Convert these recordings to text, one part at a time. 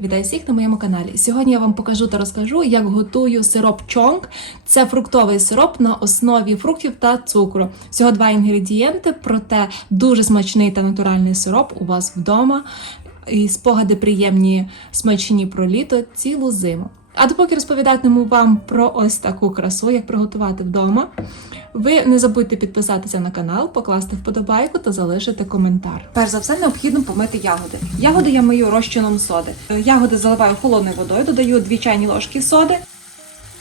Вітаю всіх на моєму каналі. Сьогодні я вам покажу та розкажу, як готую сироп чонг. Це фруктовий сироп на основі фруктів та цукру. Всього два інгредієнти, проте дуже смачний та натуральний сироп у вас вдома. І спогади приємні, смачні про літо цілу зиму. А допоки розповідатиму вам про ось таку красу, як приготувати вдома. Ви не забудьте підписатися на канал, покласти вподобайку та залишити коментар. Перш за все, необхідно помити ягоди. Ягоди я мию розчином соди. Ягоди заливаю холодною водою, додаю 2 чайні ложки соди,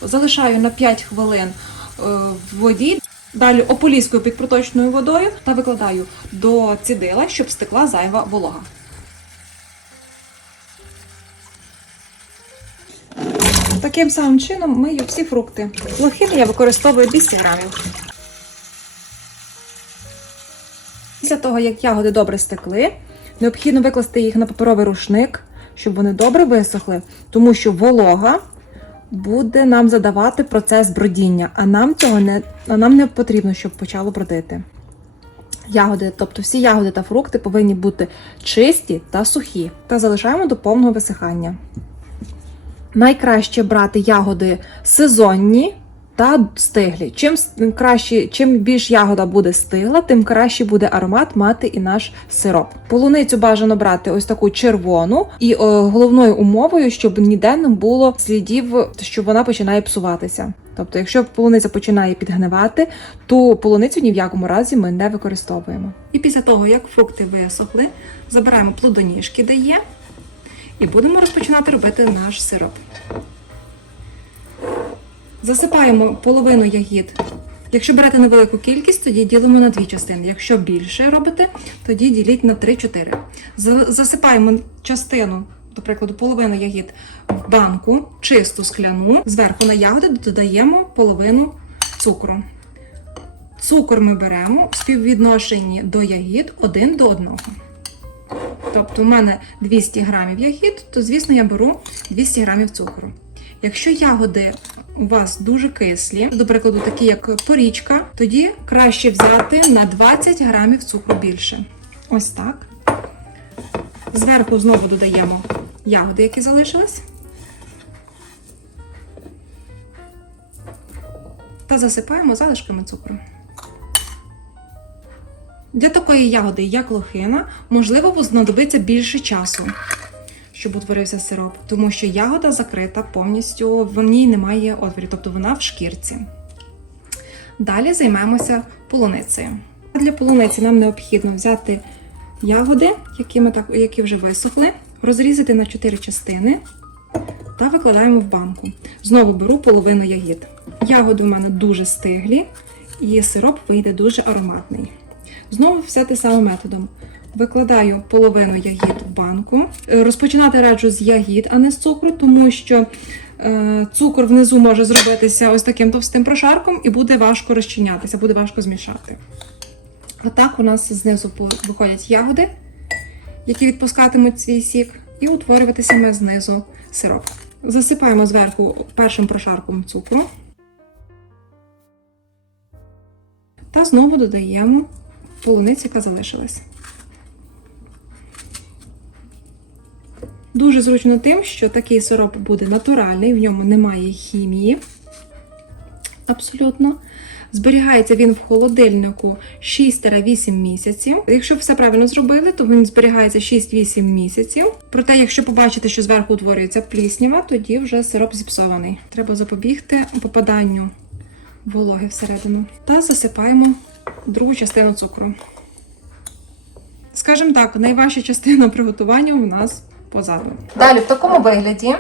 залишаю на 5 хвилин е, в воді. Далі ополіскую під проточною водою та викладаю до цідила, щоб стекла зайва волога. Таким самим чином мию всі фрукти. Лохини я використовую 200 грамів. Після того, як ягоди добре стекли, необхідно викласти їх на паперовий рушник, щоб вони добре висохли, тому що волога буде нам задавати процес бродіння, а нам цього не, а нам не потрібно, щоб почало бродити. Ягоди, тобто всі ягоди та фрукти повинні бути чисті та сухі, та залишаємо до повного висихання. Найкраще брати ягоди сезонні та стиглі. Чим краще, чим більш ягода буде стигла, тим краще буде аромат мати і наш сироп. Полуницю бажано брати ось таку червону, і е, головною умовою, щоб ніде не було слідів, що вона починає псуватися. Тобто, якщо полуниця починає підгнивати, то полуницю ні в якому разі ми не використовуємо. І після того, як фрукти висохли, забираємо плодоніжки, де є, і будемо розпочинати робити наш сироп. Засипаємо половину ягід. Якщо берете невелику кількість, тоді ділимо на дві частини. Якщо більше робите, тоді діліть на 3-4. Засипаємо частину, до прикладу, половину ягід в банку, чисту скляну. Зверху на ягоди додаємо половину цукру. Цукор ми беремо в співвідношенні до ягід 1 до 1. Тобто у мене 200 грамів ягід, то звісно я беру 200 грамів цукру. Якщо ягоди у вас дуже кислі, до прикладу, такі як порічка, тоді краще взяти на 20 грамів цукру більше. Ось так. Зверху знову додаємо ягоди, які залишились. Та засипаємо залишками цукру. Для такої ягоди, як лохина, можливо, знадобиться більше часу, щоб утворився сироп, тому що ягода закрита повністю, в ній немає отворів, тобто вона в шкірці. Далі займемося полуницею. Для полуниці нам необхідно взяти ягоди, які, ми так, які вже висохли, розрізати на 4 частини та викладаємо в банку. Знову беру половину ягід. Ягоди у мене дуже стиглі, і сироп вийде дуже ароматний. Знову все те самим методом. Викладаю половину ягід в банку. Е, Розпочинати раджу з ягід, а не з цукру, тому що е, цукор внизу може зробитися ось таким товстим прошарком і буде важко розчинятися, буде важко змішати. А так у нас знизу виходять ягоди, які відпускатимуть свій сік, і утворюватиме знизу сироп. Засипаємо зверху першим прошарком цукру. Та знову додаємо полуницю, яка залишилась. Дуже зручно тим, що такий сироп буде натуральний, в ньому немає хімії. Абсолютно. Зберігається він в холодильнику 6-8 місяців. Якщо все правильно зробили, то він зберігається 6-8 місяців. Проте, якщо побачите, що зверху утворюється пліснява, тоді вже сироп зіпсований. Треба запобігти попаданню вологи всередину. Та засипаємо другу частину цукру. Скажімо так, найважча частина приготування у нас позаду. Далі, в такому вигляді,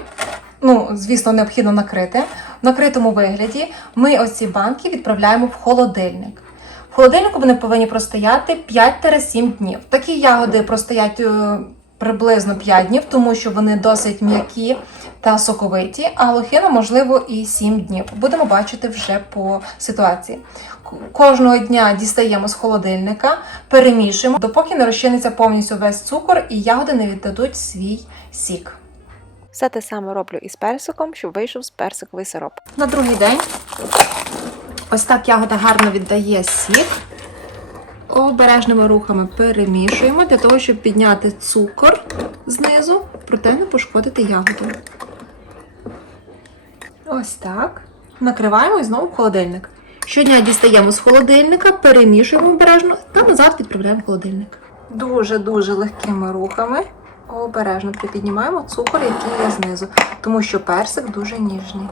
ну, звісно, необхідно накрити. В накритому вигляді ми ось ці банки відправляємо в холодильник. В холодильнику вони повинні простояти 5-7 днів. Такі ягоди простоять е, приблизно 5 днів, тому що вони досить м'які та соковиті, а лохина, можливо, і 7 днів. Будемо бачити вже по ситуації. Кожного дня дістаємо з холодильника, перемішуємо, допоки не розчиниться повністю весь цукор і ягоди не віддадуть свій сік. Все те саме роблю із персиком, щоб вийшов з персиковий сироп. На другий день ось так ягода гарно віддає сік. Обережними рухами перемішуємо для того, щоб підняти цукор знизу, проте не пошкодити ягоду. Ось так. Накриваємо і знову в холодильник. Щодня дістаємо з холодильника, перемішуємо обережно та назад відправляємо в холодильник. Дуже-дуже легкими рухами обережно припіднімаємо цукор, який є знизу, тому що персик дуже ніжний.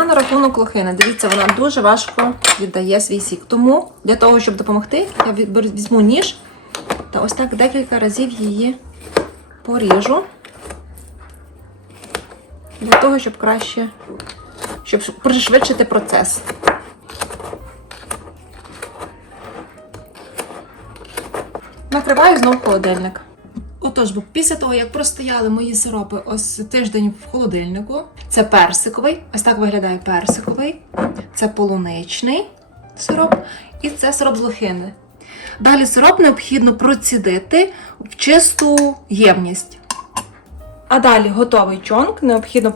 А на рахунок лохини, дивіться, вона дуже важко віддає свій сік. Тому для того, щоб допомогти, я візьму ніж та ось так декілька разів її поріжу. Для того, щоб краще, щоб пришвидшити процес. Накриваю знову холодильник. Отож, бо після того, як простояли мої сиропи ось тиждень в холодильнику, це персиковий, ось так виглядає персиковий, це полуничний сироп і це сироп з лохини. Далі сироп необхідно процідити в чисту ємність. А далі готовий чонг необхідно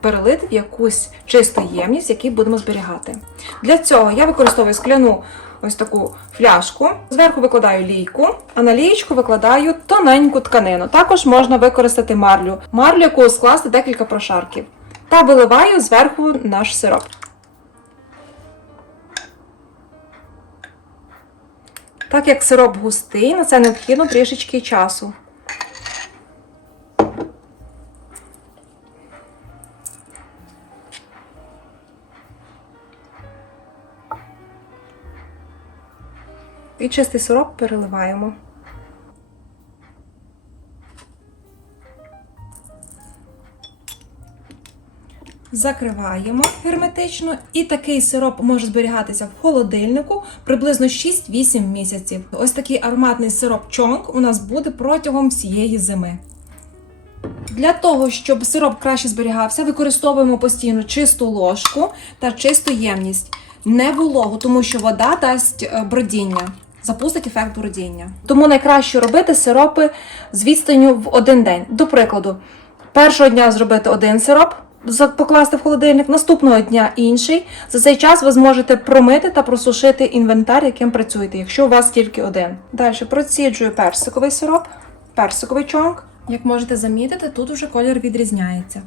перелити в якусь чисту ємність, в якій будемо зберігати. Для цього я використовую скляну ось таку фляжку. Зверху викладаю лійку, а на лієчку викладаю тоненьку тканину. Також можна використати марлю, марлю, яку скласти декілька прошарків. Та виливаю зверху наш сироп. Так як сироп густий, на це необхідно трішечки часу. І чистий сироп переливаємо. Закриваємо герметично, і такий сироп може зберігатися в холодильнику приблизно 6-8 місяців. Ось такий ароматний сироп чонг у нас буде протягом всієї зими. Для того, щоб сироп краще зберігався, використовуємо постійно чисту ложку та чисту ємність. Не вологу, тому що вода дасть е, бродіння, запустить ефект бродіння. Тому найкраще робити сиропи з відстанню в один день. До прикладу, першого дня зробити один сироп, покласти в холодильник, наступного дня інший. За цей час ви зможете промити та просушити інвентар, яким працюєте, якщо у вас тільки один. Далі проціджую персиковий сироп, персиковий чонг. Як можете замітити, тут уже колір відрізняється.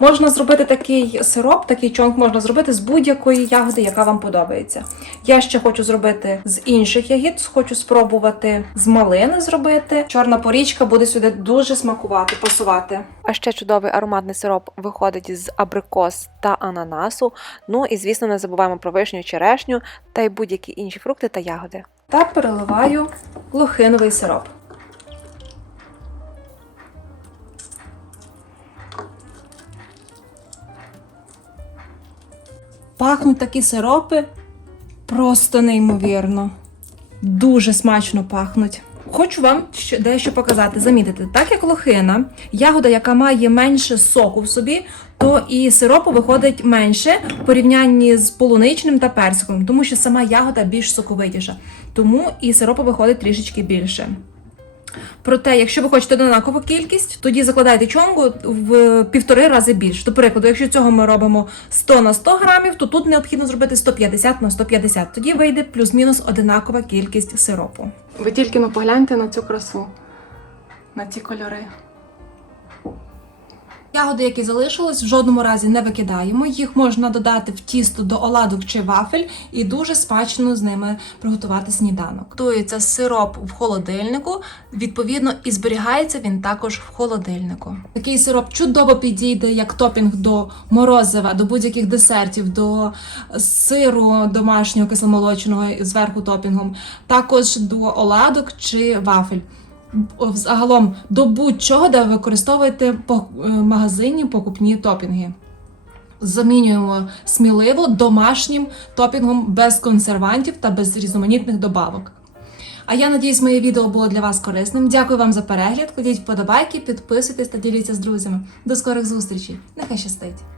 Можна зробити такий сироп, такий чонг можна зробити з будь-якої ягоди, яка вам подобається. Я ще хочу зробити з інших ягід, хочу спробувати з малини зробити. Чорна порічка буде сюди дуже смакувати, пасувати. А ще чудовий ароматний сироп виходить з абрикос та ананасу. Ну і звісно, не забуваємо про вишню, черешню та й будь-які інші фрукти та ягоди. Та переливаю лохиновий сироп. Пахнуть такі сиропи просто неймовірно. Дуже смачно пахнуть. Хочу вам дещо показати, замітити. Так як лохина, ягода, яка має менше соку в собі, то і сиропу виходить менше в порівнянні з полуничним та персиком, тому що сама ягода більш соковитіша. Тому і сиропу виходить трішечки більше. Проте, якщо ви хочете однакову кількість, тоді закладайте чонгу в півтори рази більше. До прикладу, якщо цього ми робимо 100 на 100 грамів, то тут необхідно зробити 150 на 150. Тоді вийде плюс-мінус одинакова кількість сиропу. Ви тільки ну погляньте на цю красу, на ці кольори. Ягоди, які залишились, в жодному разі не викидаємо. Їх можна додати в тісто до оладок чи вафель і дуже смачно з ними приготувати сніданок. Готується сироп в холодильнику, відповідно, і зберігається він також в холодильнику. Такий сироп чудово підійде як топінг до морозива, до будь-яких десертів, до сиру домашнього кисломолочного зверху топінгом, також до оладок чи вафель. Загалом до будь-чого, де ви використовуєте по е, магазині покупні топінги. Замінюємо сміливо домашнім топінгом без консервантів та без різноманітних добавок. А я надіюсь, моє відео було для вас корисним. Дякую вам за перегляд. Кладіть вподобайки, підписуйтесь та діліться з друзями. До скорих зустрічей. Нехай щастить!